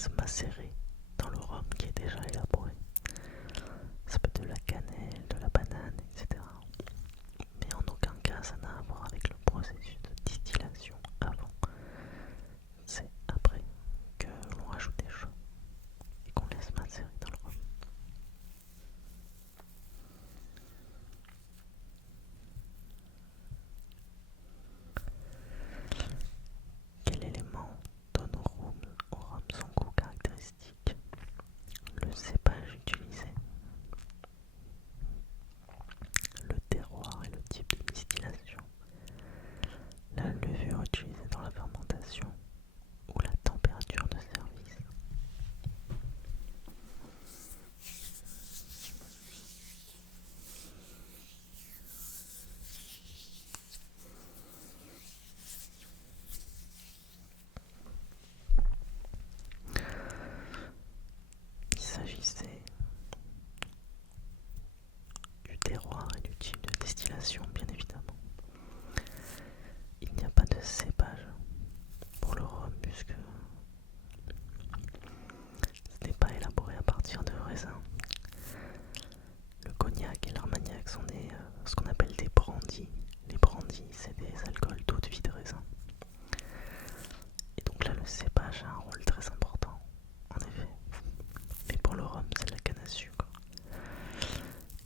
laisse macérer dans le rhum qui est déjà élaboré. Ça peut être de la cannelle, de la banane, etc. Mais en aucun cas ça n'a à voir avec le processus de distillation avant. C'est après que l'on rajoute des choses et qu'on laisse macérer dans le rhum. Quel élément donne au rhum son goût caractéristique? Le cépage utilisé, le terroir et le type de distillation, la levure utilisée dans la fermentation ou la température de service. Il s'agissait du terroir et du type de distillation, bien évidemment. Il n'y a pas de cépage pour le rhum puisque ce n'est pas élaboré à partir de raisins. Le cognac et l'armagnac sont ce qu'on appelle des brandis. Les brandis, c'est des alcools d'eau de vie de raisin. Et donc là, le cépage a un rôle très important, en effet. Mais pour le rhum, c'est de la canne à sucre.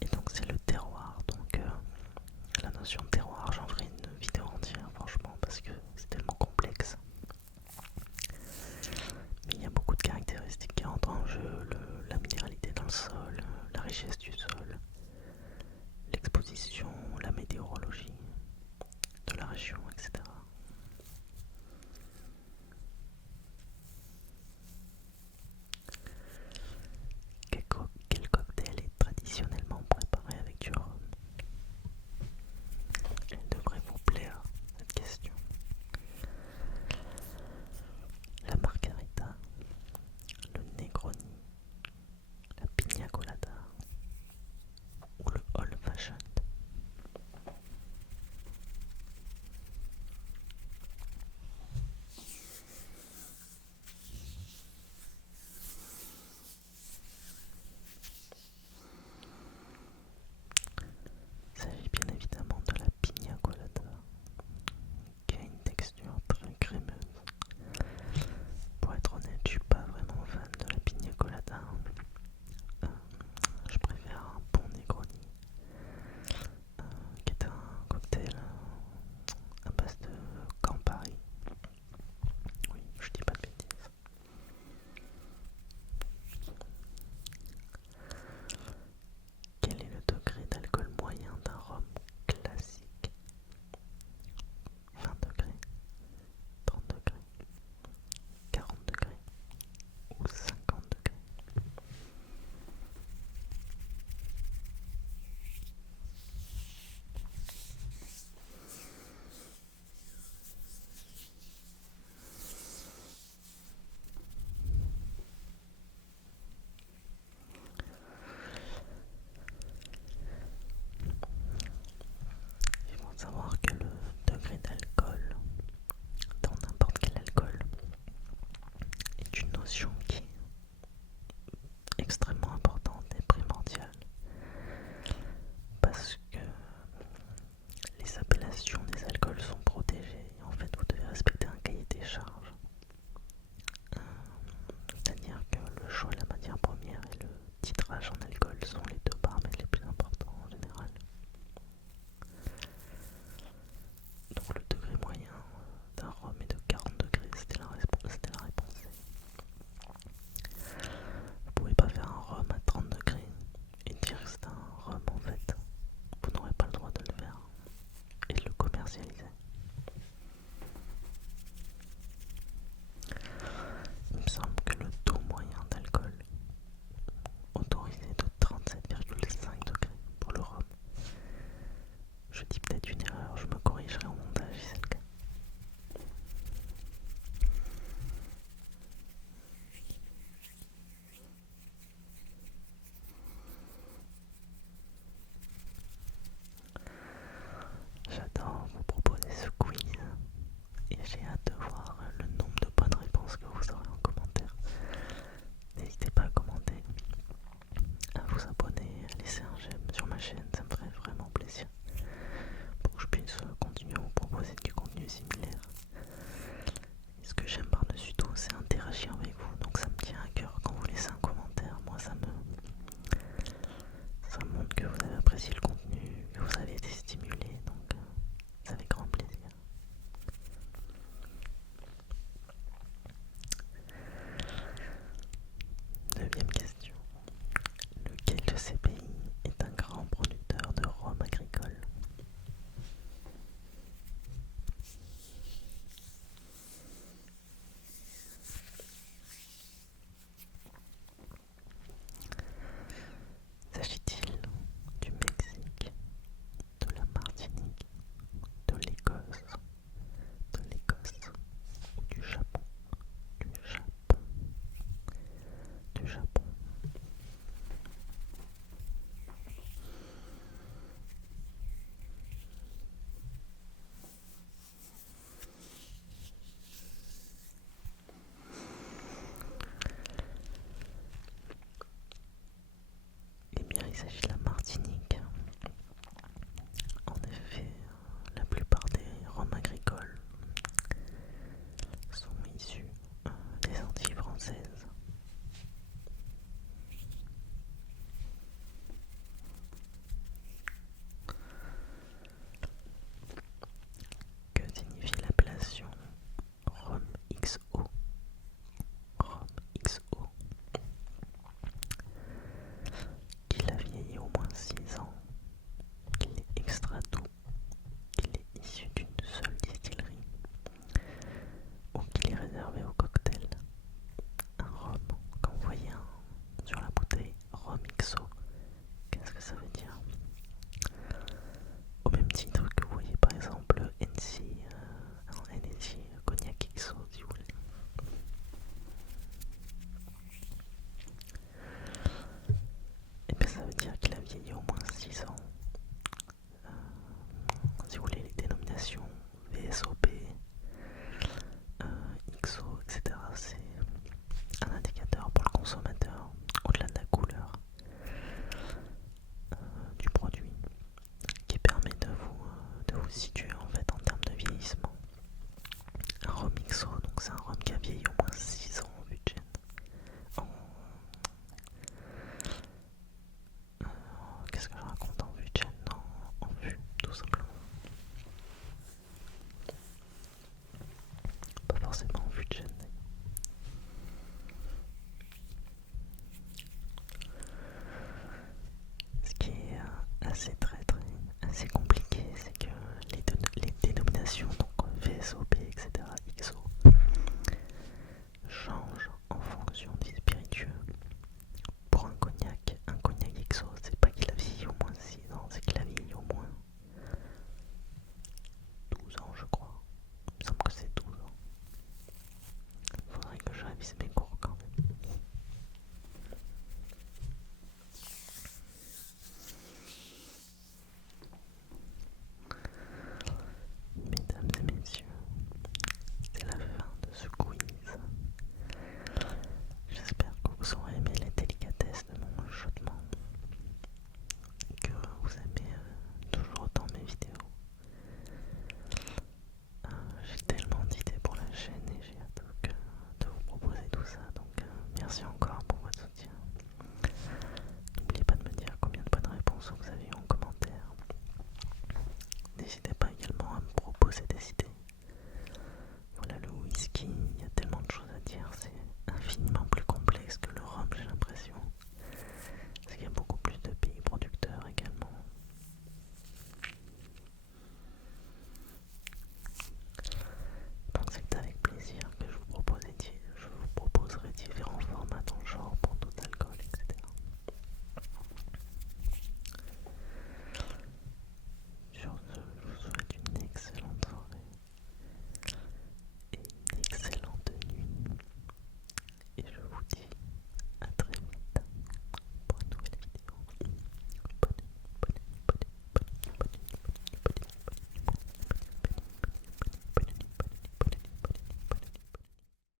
Et donc c'est le terroir. Donc la notion de terroir, j'en ferai une vidéo entière, franchement, parce que c'est tellement complexe. Mais il y a beaucoup de caractéristiques qui entrent en jeu, la minéralité dans le sol, la richesse du sol, l'exposition, la météorologie de la région, etc. Quel cocktail est traditionnellement préparé avec du rhum? Elle devrait vous plaire, cette question. La margarita, le negroni, la pina colada ou le old fashioned. Il s'agit bien évidemment de la pina colada, qui a une texture très crémeuse. Pour être honnête, je suis pas vraiment fan de la pina colada. Je préfère un bon Negroni, qui est un cocktail à base de Campari. Oui, je dis pas de bêtises. Quel est le degré d'alcool moyen d'un rhum classique? 20 degrés, 30 degrés, 40 degrés ou 50 degrés? Il faut savoir que le degré d'alcool dans n'importe quel alcool est une notion qui est extrêmement